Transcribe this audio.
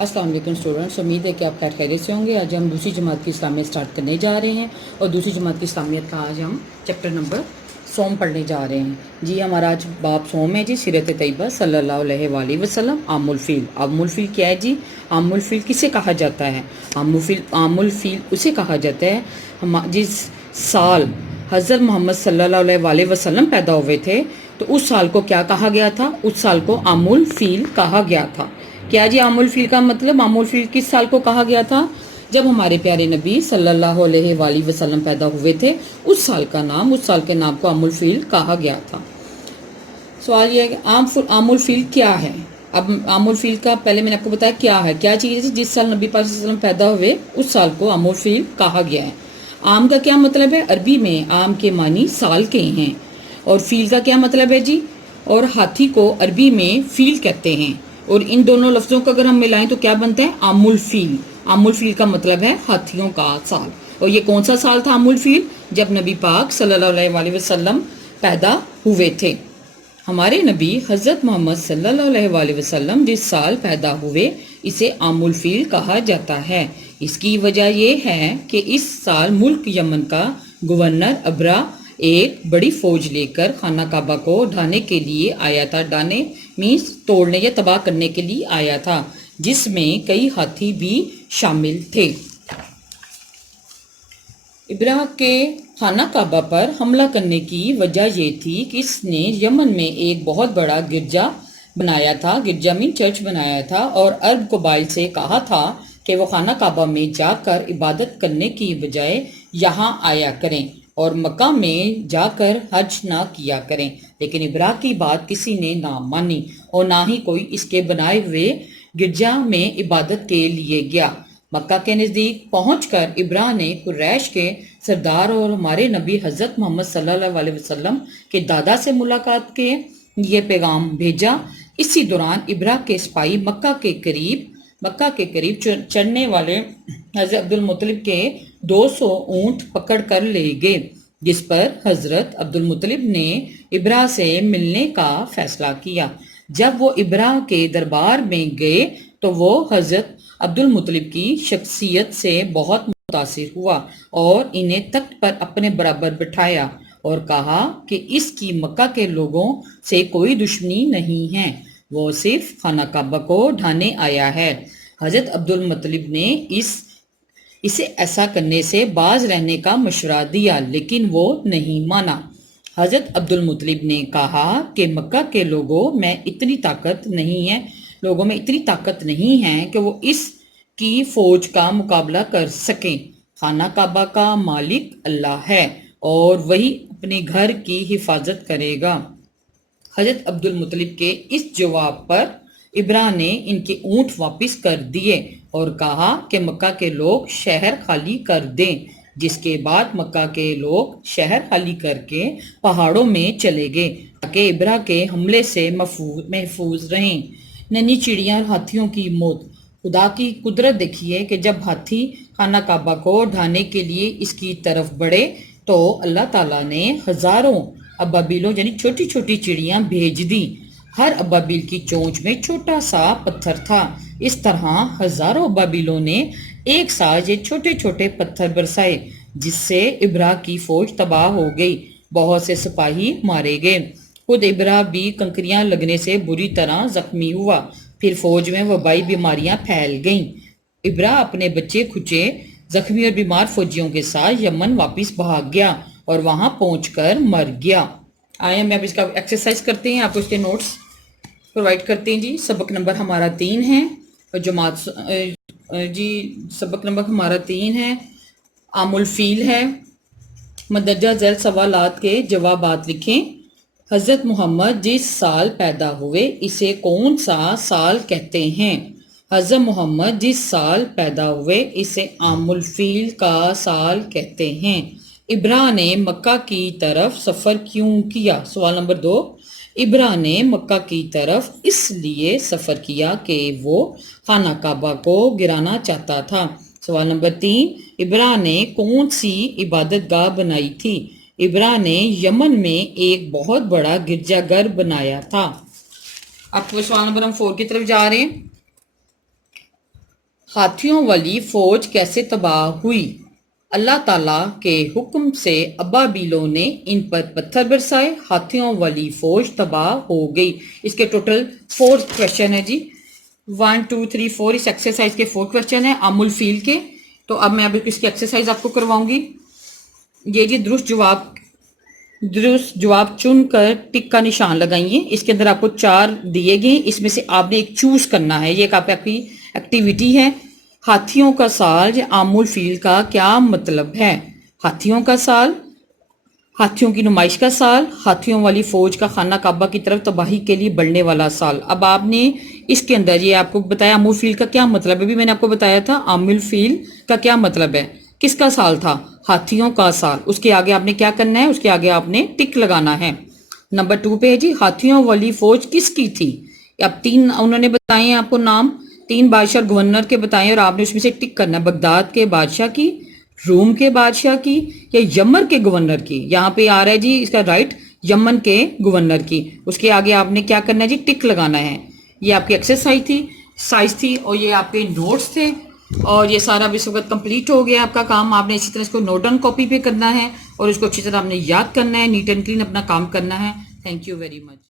अस्सलाम वालेकुम स्टूडेंट्स, उम्मीद है कि आप खैर खैरियत से होंगे। आज हम दूसरी जमात की इस्लामियत स्टार्ट करने जा रहे हैं और दूसरी जमात की इस्लामियत का आज हम चैप्टर नंबर सोम पढ़ने जा रहे हैं। जी हमारा आज बाब सोम है जी, सीरत तैयबा सल्लल्लाहु अलैहि वसल्लम। आमुल फ़ील, आमुल फ़ील क्या है जी? आमुल फ़ील किसे कहा जाता है? आमुल फ़ील उसे कहा जाता है जिस साल हज़रत मोहम्मद सल्लल्लाहु अलैहि वसल्लम पैदा हुए थे, तो उस साल को क्या कहा गया था? उस साल को आमुल फ़ील कहा गया था। क्या जी आमुल फ़ील का मतलब? आमुल फ़ील किस साल को कहा गया था? जब हमारे प्यारे नबी सल्लल्लाहु अलैहि वसल्लम पैदा हुए थे, उस साल के नाम को आमुल फ़ील कहा गया था। सवाल ये है कि आमुल फ़ील क्या है? अब आमुल फ़ील का पहले मैंने आपको बताया क्या है, क्या चीज़ है जिस साल नबी पाक सल्लल्लाहु अलैहि वसल्लम पैदा हुए उस साल को आमुल फ़ील कहा गया है। आम का क्या मतलब है? अरबी में आम के मानी साल के हैं। और फ़ील का क्या मतलब है जी? और हाथी को अरबी में फ़ील कहते हैं। और इन दोनों लफ्ज़ों को अगर हम मिलाएं तो क्या बनता है? आमुल फ़ील। आमुल फ़ील का मतलब है हाथियों का साल। और ये कौन सा साल था आमुल फ़ील? जब नबी पाक सल्लल्लाहु अलैहि वसल्लम पैदा हुए थे। हमारे नबी हज़रत मोहम्मद सल्लल्लाहु अलैहि वसल्लम जिस साल पैदा हुए, इसे आमुल फ़ील कहा जाता है। इसकी वजह यह है कि इस साल मुल्क यमन का गवर्नर अबरा एक बड़ी फौज लेकर खाना काबा को ढाने के लिए आया था। ढाने मीन्स तोड़ने या तबाह करने के लिए आया था, जिसमें कई हाथी भी शामिल थे। इब्राह के खाना काबा पर हमला करने की वजह ये थी कि इसने यमन में एक बहुत बड़ा गिरजा बनाया था, गिरजा मीन चर्च बनाया था, और अरब कबाइल से कहा था कि वो खाना काबा में जाकर इबादत करने की बजाय यहाँ आया करें और मक्का में जाकर हज ना किया करें। लेकिन इब्राह की बात किसी ने ना मानी और ना ही कोई इसके बनाए हुए गिरजा में इबादत के लिए गया। मक्का के नज़दीक पहुंचकर इब्राह ने कुरैश के सरदार और हमारे नबी हज़रत मोहम्मद सल्लल्लाहु अलैहि वसल्लम के दादा से मुलाकात के ये पैगाम भेजा। इसी दौरान इब्राह के सिपाही मक्का के करीब चढ़ने वाले हज़रत अब्दुल मुत्तलिब के 200 ऊंट पकड़ कर ले गए, जिस पर हज़रत अब्दुल मुत्तलिब ने इब्राह से मिलने का फैसला किया। जब वो इब्राह के दरबार में गए तो वो हज़रत अब्दुल मुत्तलिब की शख्सियत से बहुत मुतासिर हुआ और इन्हें तख्त पर अपने बराबर बिठाया और कहा कि इसकी मक्का के लोगों से कोई दुश्मनी नहीं है, वो सिर्फ खाना काबा को ढाने आया है। हज़रत अब्दुल मुत्तलिब ने इसे ऐसा करने से बाज रहने का मशवरा दिया, लेकिन वो नहीं माना। हज़रत अब्दुल मुत्तलिब ने कहा कि मक्का के लोगों में इतनी ताकत नहीं है कि वो इसकी फौज का मुकाबला कर सकें। खाना काबा का मालिक अल्लाह है और वही अपने घर की हिफाजत करेगा। हज़रत अब्दुल मुत्तलिब के इस जवाब पर इब्राह ने इनके ऊंट वापस कर दिए और कहा कि मक्का के लोग शहर खाली कर दें, जिसके बाद मक्का के लोग शहर खाली करके पहाड़ों में चले गए ताकि इब्राह के हमले से महफूज रहें। नन्ही चिड़िया और हाथियों की मौत। खुदा की कुदरत देखिए कि जब हाथी खाना काबा को ढाने के लिए इसकी तरफ बढ़े तो अल्लाह ताला ने हजारों अबाबीलों यानी छोटी छोटी चिड़ियां भेज दी। हर अबाबील की चोंच में छोटा सा पत्थर था। इस तरह हजारों अबाबीलों ने एक साथ ये छोटे छोटे पत्थर बरसाए, जिससे इब्राह की फौज तबाह हो गई। बहुत से सिपाही मारे गए। खुद इब्राह भी कंकरियां लगने से बुरी तरह जख्मी हुआ। फिर फौज में वबाई बीमारियां फैल गईं। इब्राह अपने बच्चे खुचे जख्मी और बीमार फौजियों के साथ यमन वापस भाग गया और वहां पहुंचकर मर गया। आए हम अब इसका एक्सरसाइज करते हैं, आपको इसके नोट्स प्रोवाइड करते हैं जी। सबक नंबर हमारा 3 है और जमात जी सबक नंबर हमारा 3 है। आमुल फ़ील है। मदरजा झैल सवालात के जवाबात लिखें। हज़रत मोहम्मद जिस साल पैदा हुए इसे कौन सा साल कहते हैं? हज़रत मोहम्मद जिस साल पैदा हुए इसे आमुल फ़ील का साल कहते हैं। इब्राह ने मक्का की तरफ सफ़र क्यों किया? सवाल नंबर 2। इब्राह ने मक्का की तरफ इसलिए सफ़र किया कि वो खाना काबा को गिराना चाहता था। सवाल नंबर 3। इब्राह ने कौन सी इबादत गाह बनाई थी? इब्राह ने यमन में एक बहुत बड़ा गिरजाघर बनाया था। अब सवाल नंबर हम 4 की तरफ जा रहे हैं। ہاتھیوں والی فوج کیسے تباہ ہوئی؟ اللہ تعالیٰ کے حکم سے ابابیلوں نے ان پر پتھر برسائے، ہاتھیوں والی فوج تباہ ہو گئی۔ اس کے ٹوٹل 4 کویشچن ہے جی، 1 2 3 4 اس ایکسرسائز کے 4 کویشچن ہیں عام الفیل کے۔ تو اب میں اس کی ایکسرسائز آپ کو کرواؤں گی۔ یہ جی درست جواب چن کر ٹک کا نشان لگائیے۔ اس کے اندر آپ کو 4 دیے گئے، اس میں سے آپ نے ایک چوز کرنا ہے۔ یہ ایک آپ کی ایکٹیویٹی ہے۔ ہاتھیوں کا سال یا عام الفیل کا کیا مطلب ہے؟ ہاتھیوں کا سال، ہاتھیوں کی نمائش کا سال، ہاتھیوں والی فوج کا خانہ کعبہ کی طرف تباہی کے لیے بڑھنے والا سال۔ اب آپ نے اس کے اندر یہ آپ کو بتایا عام الفیل کا کیا مطلب ہے۔ ابھی میں نے آپ کو بتایا تھا عام الفیل کا کیا مطلب ہے، کس کا سال تھا؟ ہاتھیوں کا سال۔ اس کے آگے آپ نے کیا کرنا ہے؟ اس کے آگے آپ نے ٹک لگانا ہے۔ نمبر 2 پہ ہے جی ہاتھیوں والی فوج کس کی تھی؟ اب 3 انہوں نے بتائے ہیں آپ کو نام، 3 بادشاہ اور گورنر کے بتائے اور آپ نے اس میں سے ٹک کرنا ہے۔ بغداد کے بادشاہ کی، روم کے بادشاہ کی، یا یمن کے گورنر کی؟ یہاں پہ آ رہا ہے جی اس کا رائٹ یمن کے گورنر کی۔ اس کے آگے آپ نے کیا کرنا ہے جی؟ ٹک لگانا ہے۔ یہ آپ کی ایکسرسائز تھی اور یہ آپ کے نوٹس تھے، اور یہ سارا اس وقت کمپلیٹ ہو گیا آپ کا کام۔ آپ نے اسی طرح اس کو نوٹ ڈاؤن کاپی پہ کرنا ہے اور اس کو اچھی طرح آپ نے یاد کرنا ہے، نیٹ اینڈ کلین اپنا کام کرنا ہے۔ Thank you very much.